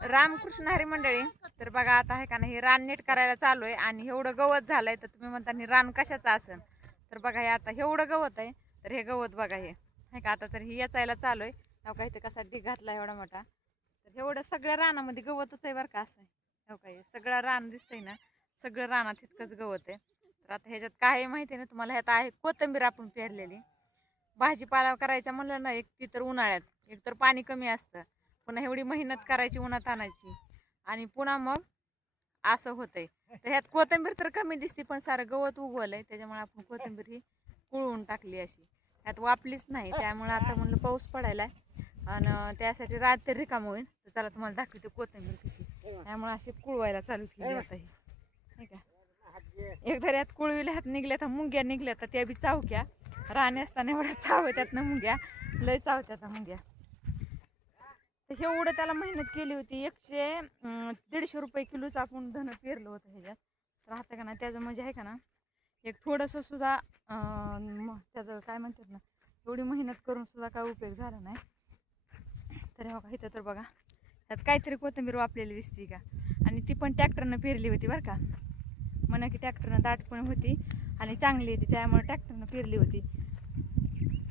रामकृष्ण हरी मंडळी. तर बघा आता आहे का नाही, हे रान नीट करायला चालू आहे आणि एवढं गवत झालंय. तर तुम्ही म्हणता हे रान कशाचं असेल, तर बघा हे आता एवढं गवत आहे. तर हे गवत बघा हे आहे का, आता तर ही याचायला चालू आहे. तेव्हा इथे कसा ढीग घातला एवढा मोठा. तर एवढं सगळ्या रानामध्ये गवतच आहे बरं का. असं तेव्हा हे सगळं रान दिसतंय ना, सगळं रानात इतकंच गवत आहे. तर आता ह्याच्यात काय आहे माहिती आहे ना तुम्हाला, ह्यात आहे कोथिंबीर आपण पेरलेली. भाजीपाला करायचा म्हणलं ना, एक ती तर उन्हाळ्यात एक तर पाणी कमी असतं, पुन्हा एवढी मेहनत करायची उन्हात आणायची, आणि पुन्हा मग असं होतंय. तर ह्यात कोथिंबीर तर कमी दिसते, पण सारं गवत उगवलंय त्याच्यामुळे आपण कोथिंबीर ही कुळवून टाकली अशी, ह्यात वापलीच नाही. त्यामुळे आता म्हणलं पाऊस पडायलाय आणि त्यासाठी रात रिकाम होईल. तर चला तुम्हाला दाखवते कोथिंबीर कशी. त्यामुळे अशी कुळवायला चालू केली आता ही, नाही का. एकदा यात कुळविल्या ह्यात निघल्या तर मुंग्या निघल्या, तर त्या बी चावक्या राणी असताना एवढ्या चाव त्यातनं मुंग्या लय चावत्यात मुंग्या. तर एवढं त्याला मेहनत केली होती. 100-150 रुपये किलोचं आपण धन पेरलं होतं ह्याच्यात. राहतं का ना त्याचं म्हणजे आहे का ना, एक थोडंसं सुद्धा त्याचं काय म्हणतात ना, एवढी मेहनत करून सुद्धा काय उपयोग झाला नाही. तर हे बघा इथं तर बघा त्यात काहीतरी कोथिंबीर वापरलेली दिसते का, आणि ती पण ट्रॅक्टरनं पेरली होती बरं का. म्हणा की ट्रॅक्टरनं दाट पण होती आणि चांगली होती, त्यामुळे ट्रॅक्टरनं पेरली होती.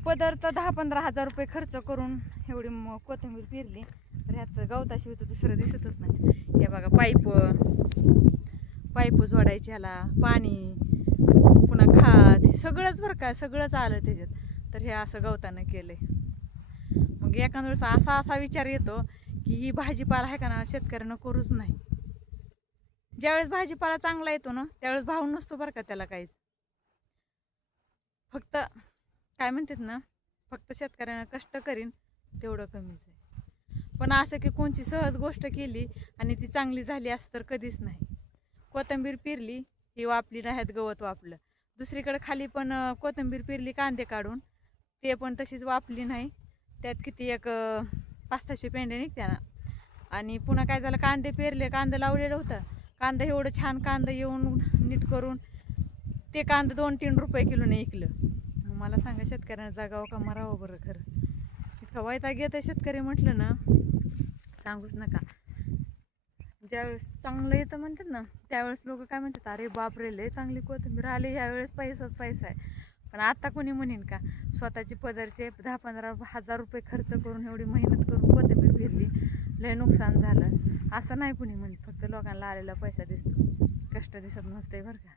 पदरचा 10-15 हजार रुपये खर्च करून एवढी कोथिंबीर पेरली. तर ह्यात गवताशी होतं दुसरं दिसतच नाही. हे बघा पाईप जोडायचे, ह्याला पाणी, पुन्हा खाद, सगळंच बरं का, सगळंच आलं त्याच्यात. तर हे असं गवतानं केलंय. मग एखाद्या वेळेस असा विचार येतो की ही भाजीपाला आहे का ना, शेतकऱ्यांना करूच नाही. ज्यावेळेस भाजीपाला चांगला येतो ना, त्यावेळेस भाव नसतो बरं का त्याला काहीच. फक्त काय म्हणतात ना, फक्त शेतकऱ्यांना कष्ट करीन तेवढं कमीच आहे. पण असं की कोणची सहज गोष्ट केली आणि ती चांगली झाली असं तर कधीच नाही. कोथिंबीर पेरली, ही वापली नाही, ह्यात गवत वापलं. दुसरीकडे खाली पण कोथिंबीर पेरली कांदे काढून, ते पण तशीच वापली नाही. त्यात किती एक 500-600 पेंडे निघत्या ना. आणि पुन्हा काय झालं, कांदे पेरले, कांदे लावलेलं होतं. कांदा एवढं छान कांदा येऊन नीट करून ते कांदा 2-3 रुपये किलोने विकलं. मला सांगा, शेतकऱ्यांना जागावं का मरावं बरं खरं. इतका वैताग येतं शेतकरी म्हटलं ना, सांगूच नका. ज्यावेळेस चांगलं येतं म्हणतात ना, त्यावेळेस लोक काय म्हणतात, अरे बापरे लय चांगली कोथिंबीर आली, ह्यावेळेस पैसाच पैसा आहे. पण आता कोणी म्हणेन का, स्वतःची पदरचे 10-15 हजार रुपये खर्च करून एवढी मेहनत करून कोथिंबीर पेरली, लय नुकसान झालं असं नाही कुणी म्हणत. फक्त लोकांना आलेला पैसा दिसतो, कष्ट दिसत नसते बरं का.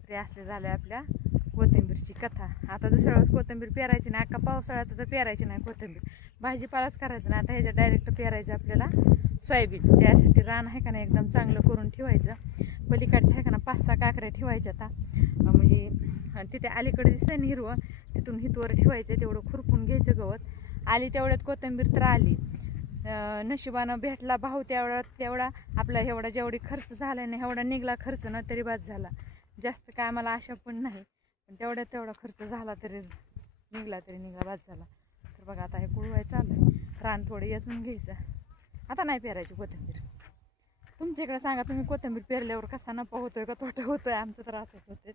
तरी असले झाले आपल्या कोथिंबीरची कथा. आता दुसऱ्या वेळेस कोथिंबीर पेरायची नाही, अख्खा पावसाळ्यात तर पेरायची नाही कोथिंबीर, भाजीपालाच करायचं नाही. आता ह्याच्या डायरेक्ट पेरायचं आपल्याला सोयाबीन. त्यासाठी रान आहे का नाही एकदम चांगलं करून ठेवायचं. पलीकडचं आहे का ना 5-6 काकऱ्या ठेवायच्या. आता म्हणजे तिथे अलीकडे दिसतंय ना हिरवं, तिथून हितवर ठेवायचं. तेवढं खुरपून घ्यायचं गवत. आली तेवढ्यात कोथिंबीर तर आली, नशिबानं भेटला भाव तेवढा आपला एवढा जेवढी खर्च झाला नाही एवढा निघला खर्च ना, तरी बाद झाला. जास्त काय आम्हाला आशा पण नाही, पण तेवढा खर्च झाला तरी निघला बाद झाला. तर बघा आता हे कुळवायचं चाललंय. रान थोडं याचून घ्यायचं. आता नाही पेरायची कोथिंबीर. तुमच्या इकडे सांगा, तुम्ही कोथिंबीर पेरल्यावर कसा नफा होतोय का तोटा होतोय. आमचं तर असंच होते,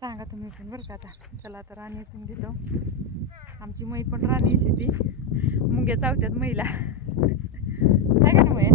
सांगा तुम्ही पण बरं का. आता चला तर रान याचून घेतो. आमची मै पण रान यायची ती मुंग्या चावत्यात मैला, काय का ना मै.